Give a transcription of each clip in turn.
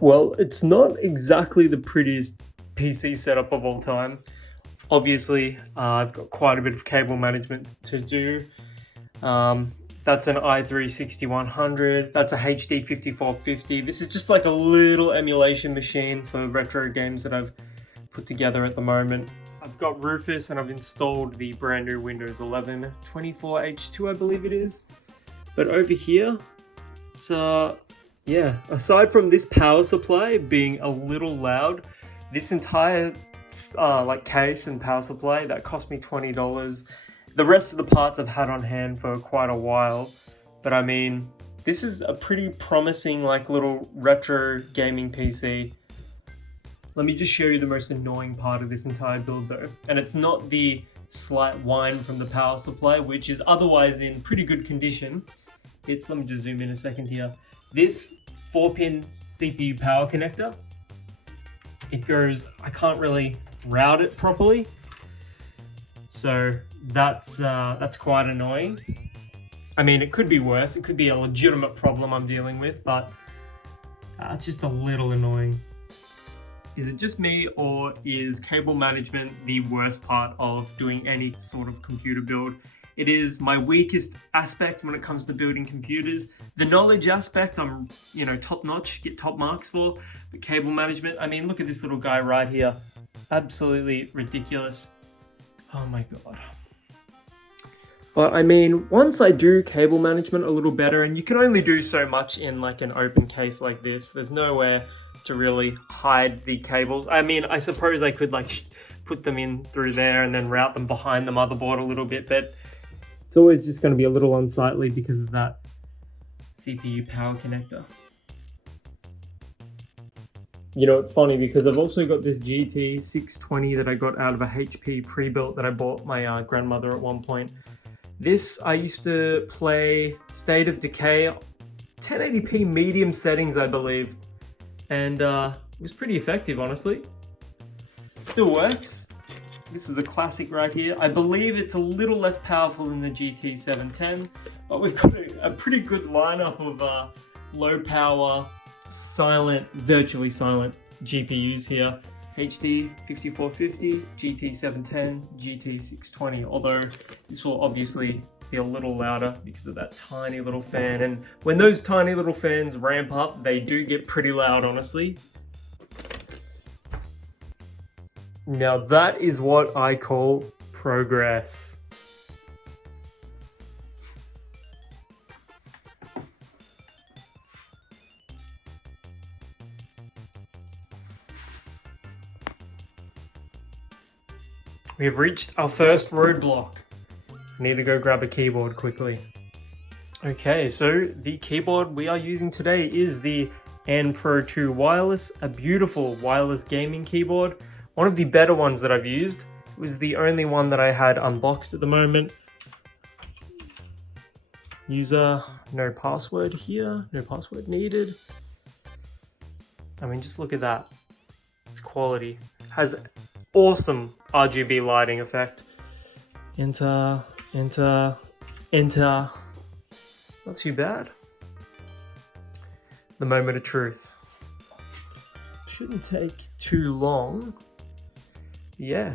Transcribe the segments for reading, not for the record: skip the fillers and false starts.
Well, it's not exactly the prettiest PC setup of all time. Obviously, I've got quite a bit of cable management to do. Um, that's an i3-6100. That's a HD 5450. This is just like a little emulation machine for retro games that I've put together at the moment. I've got Rufus and I've installed the brand new Windows 11 24H2, I believe it is. But over here, it's yeah, aside from this power supply being a little loud, this entire like case and power supply that cost me $20. The rest of the parts I've had on hand for quite a while, but I mean, this is a pretty promising like little retro gaming PC. Let me just show you the most annoying part of this entire build though, and it's not the slight whine from the power supply, which is otherwise in pretty good condition. Let me just zoom in a second here. This 4-pin CPU power connector, it goes, I can't really route it properly. So that's quite annoying. I mean, it could be worse. It could be a legitimate problem I'm dealing with, but it's just a little annoying. Is it just me, or is cable management the worst part of doing any sort of computer build? It is my weakest aspect when it comes to building computers. The knowledge aspect, I'm, top notch, get top marks for. But cable management, I mean, look at this little guy right here. Absolutely ridiculous. Oh my God. But I mean, once I do cable management a little better, and you can only do so much in like an open case like this, there's nowhere to really hide the cables. I mean, I suppose I could like put them in through there and then route them behind the motherboard a little bit, but it's always just going to be a little unsightly because of that CPU power connector. You know, it's funny because I've also got this GT 620 that I got out of a HP pre-built that I bought my grandmother at one point. This, I used to play State of Decay, 1080p medium settings, I believe. And it was pretty effective, honestly. It still works. This is a classic right here. I believe it's a little less powerful than the GT 710, but we've got a pretty good lineup of low power, silent, virtually silent GPUs here. HD 5450, GT 710, GT 620, although this will obviously be a little louder because of that tiny little fan, and when those tiny little fans ramp up, they do get pretty loud, honestly. Now that is what I call progress. We have reached our first roadblock. I need to go grab a keyboard quickly. Okay, so the keyboard we are using today is the N Pro 2 Wireless, a beautiful wireless gaming keyboard. One of the better ones that I've used. It was the only one that I had unboxed at the moment. User, no password here, no password needed. I mean, just look at that. It's quality. Has awesome RGB lighting effect. Enter, enter, enter. Not too bad. The moment of truth. Shouldn't take too long. Yeah.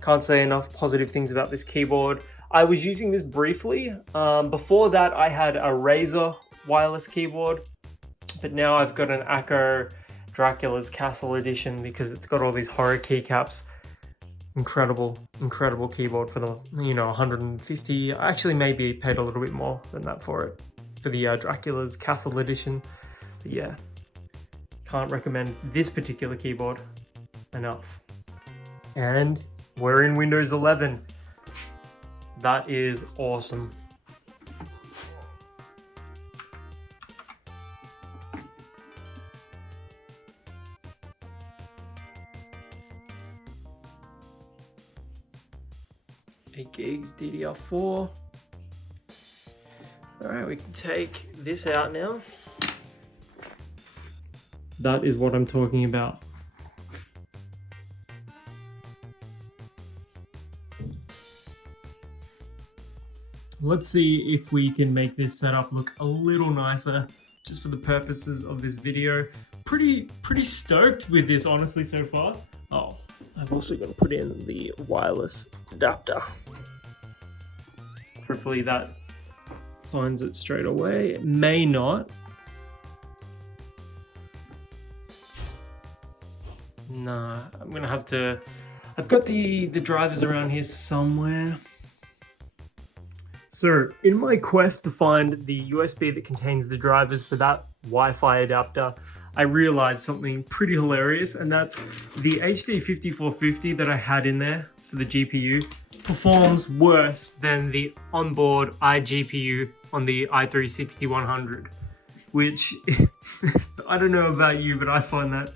Can't say enough positive things about this keyboard. I was using this briefly. Before that, I had a Razer wireless keyboard, but now I've got an Acco Dracula's Castle Edition because it's got all these horror keycaps. Incredible, incredible keyboard for the, 150. I actually maybe paid a little bit more than that for it, for the Dracula's Castle Edition. But yeah, can't recommend this particular keyboard enough. And we're in Windows 11. That is awesome. Gigs DDR4. All right, we can take this out now. That is what I'm talking about. Let's see if we can make this setup look a little nicer just for the purposes of this video. Pretty stoked with this, honestly, so far. Oh, I've also got to put in the wireless adapter. Hopefully that finds it straight away. It may not. Nah, I'm gonna have to. I've got the drivers around here somewhere. So in my quest to find the USB that contains the drivers for that Wi-Fi adapter, I realized something pretty hilarious, and that's the HD5450 that I had in there for the GPU performs worse than the onboard iGPU on the i3-6100, which I don't know about you, but I find that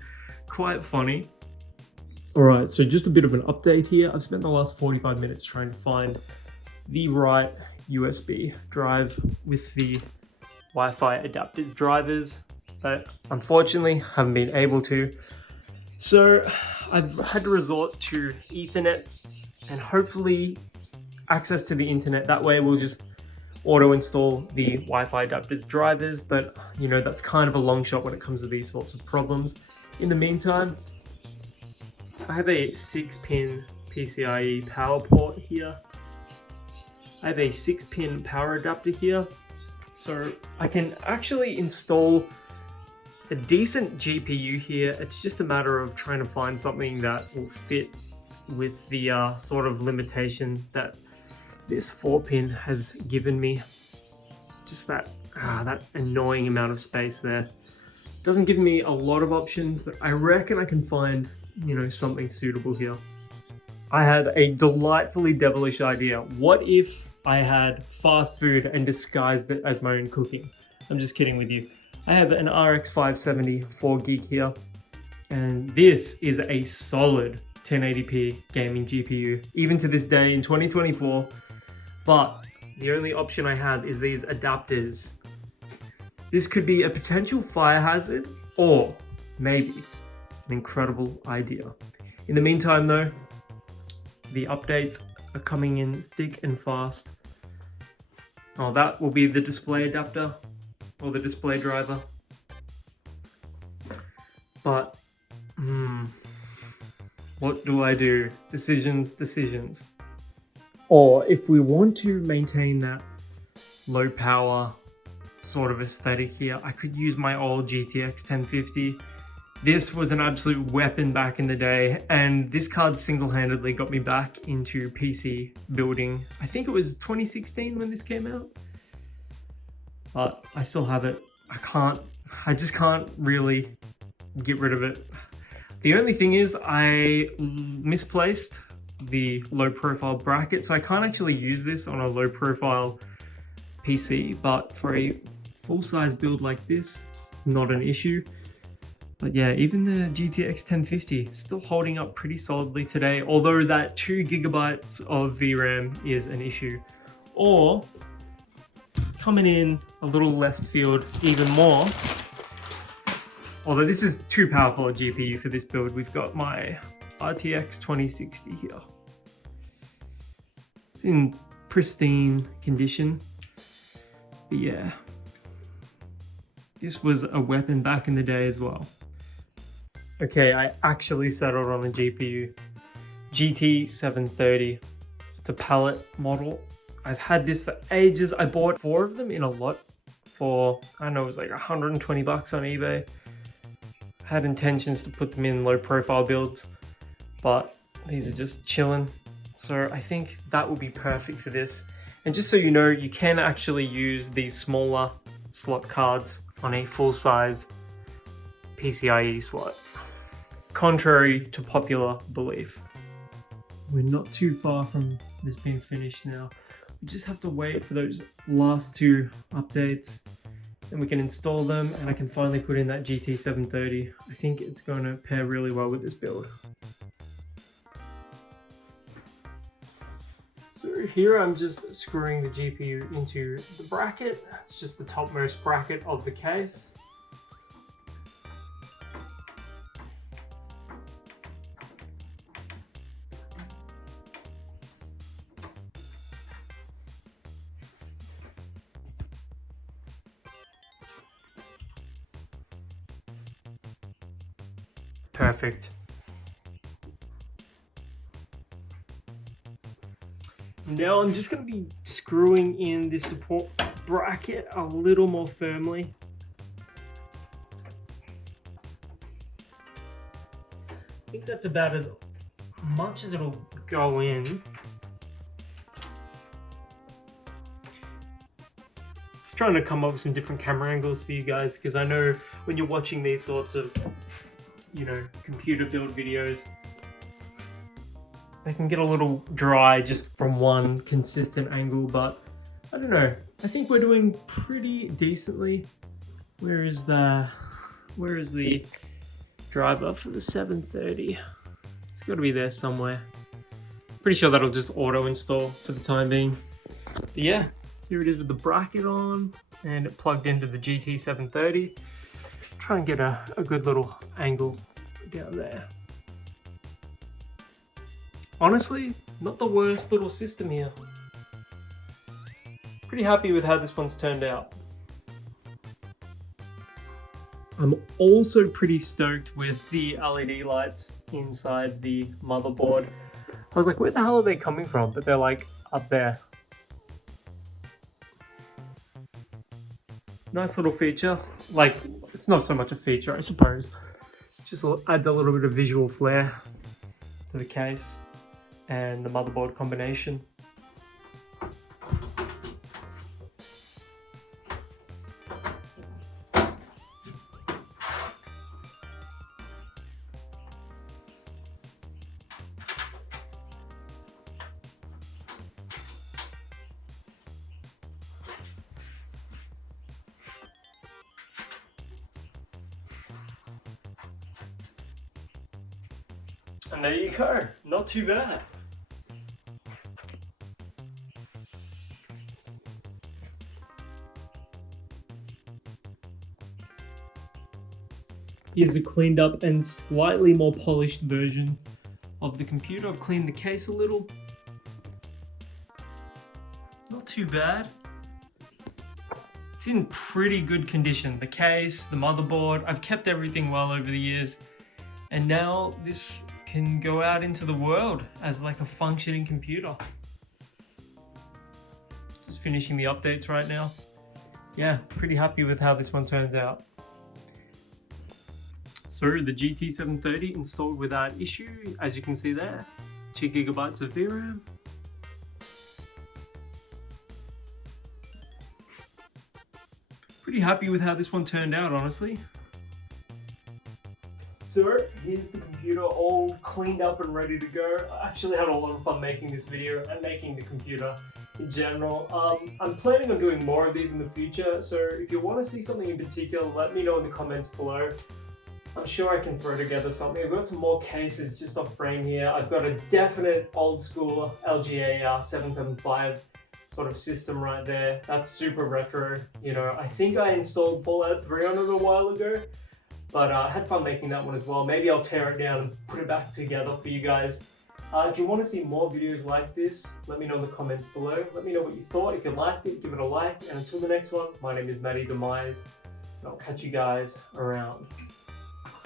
quite funny. All right, so just a bit of an update here. I've spent the last 45 minutes trying to find the right USB drive with the Wi-Fi adapters drivers, but unfortunately haven't been able to. So I've had to resort to Ethernet and hopefully access to the internet. That way we'll just auto install the Wi-Fi adapters drivers, but you know, that's kind of a long shot when it comes to these sorts of problems. In the meantime, I have a 6-pin PCIe power port here. I have a 6-pin power adapter here, so I can actually install a decent GPU here. It's just a matter of trying to find something that will fit with the sort of limitation that this 4-pin has given me. Just that annoying amount of space there. Doesn't give me a lot of options, but I reckon I can find, you know, something suitable here. I had a delightfully devilish idea. What if I had fast food and disguised it as my own cooking? I'm just kidding with you. I have an RX 570 4GB here, and this is a solid 1080p gaming GPU, even to this day in 2024. But the only option I have is these adapters. This could be a potential fire hazard, or maybe an incredible idea. In the meantime though, the updates are coming in thick and fast. Oh, that will be the display adapter or the display driver. But, what do I do? Decisions. Or if we want to maintain that low power sort of aesthetic here, I could use my old GTX 1050. This was an absolute weapon back in the day, and this card single-handedly got me back into PC building. I think it was 2016 when this came out, but I still have it. I just can't really get rid of it. The only thing is I misplaced the low profile bracket, so I can't actually use this on a low profile PC, but for a full-size build like this, it's not an issue. But yeah, even the GTX 1050 still holding up pretty solidly today, although that 2GB of VRAM is an issue. Or, coming in a little left field even more, although this is too powerful a GPU for this build, we've got my RTX 2060 here. It's in pristine condition, but yeah, this was a weapon back in the day as well. Okay, I actually settled on a GPU, GT730. It's a pallet model. I've had this for ages. I bought 4 of them in a lot for, I don't know, it was like 120 bucks on eBay. Had intentions to put them in low profile builds, but these are just chilling. So I think that would be perfect for this. And just so you know, you can actually use these smaller slot cards on a full-size PCIe slot, contrary to popular belief. We're not too far from this being finished now. We just have to wait for those last 2 updates, and we can install them, and I can finally put in that GT730. I think it's going to pair really well with this build. So here I'm just screwing the GPU into the bracket. It's just the topmost bracket of the case. Perfect. Now I'm just going to be screwing in this support bracket a little more firmly. I think that's about as much as it'll go in. Just trying to come up with some different camera angles for you guys, because I know when you're watching these sorts of, you know, computer build videos, they can get a little dry just from one consistent angle, but I don't know. I think we're doing pretty decently. Where is the driver for the 730? It's got to be there somewhere. Pretty sure that'll just auto install for the time being. But yeah, here it is with the bracket on and it plugged into the GT 730. Try and get a good little angle down there. Honestly, not the worst little system here. Pretty happy with how this one's turned out. I'm also pretty stoked with the LED lights inside the motherboard. I was like, where the hell are they coming from? But they're like up there. Nice little feature. Like, it's not so much a feature, I suppose. Just adds a little bit of visual flair to the case and the motherboard combination. And there you go, not too bad. Here's a cleaned up and slightly more polished version of the computer. I've cleaned the case a little. Not too bad. It's in pretty good condition. The case, the motherboard, I've kept everything well over the years. And now this can go out into the world as like a functioning computer. Just finishing the updates right now. Yeah, pretty happy with how this one turns out. So the GT 730 installed without issue, as you can see there, 2 GB of VRAM. Pretty happy with how this one turned out, honestly. So here's the computer all cleaned up and ready to go. I actually had a lot of fun making this video and making the computer in general. I'm planning on doing more of these in the future, so if you want to see something in particular, let me know in the comments below. I'm sure I can throw together something. I've got some more cases just off frame here. I've got a definite old school LGA 775 sort of system right there. That's super retro. You know, I think I installed Fallout 3 on it a while ago, but I had fun making that one as well. Maybe I'll tear it down and put it back together for you guys. If you want to see more videos like this, let me know in the comments below. Let me know what you thought. If you liked it, give it a like. And until the next one, my name is Matty Demise, and I'll catch you guys around.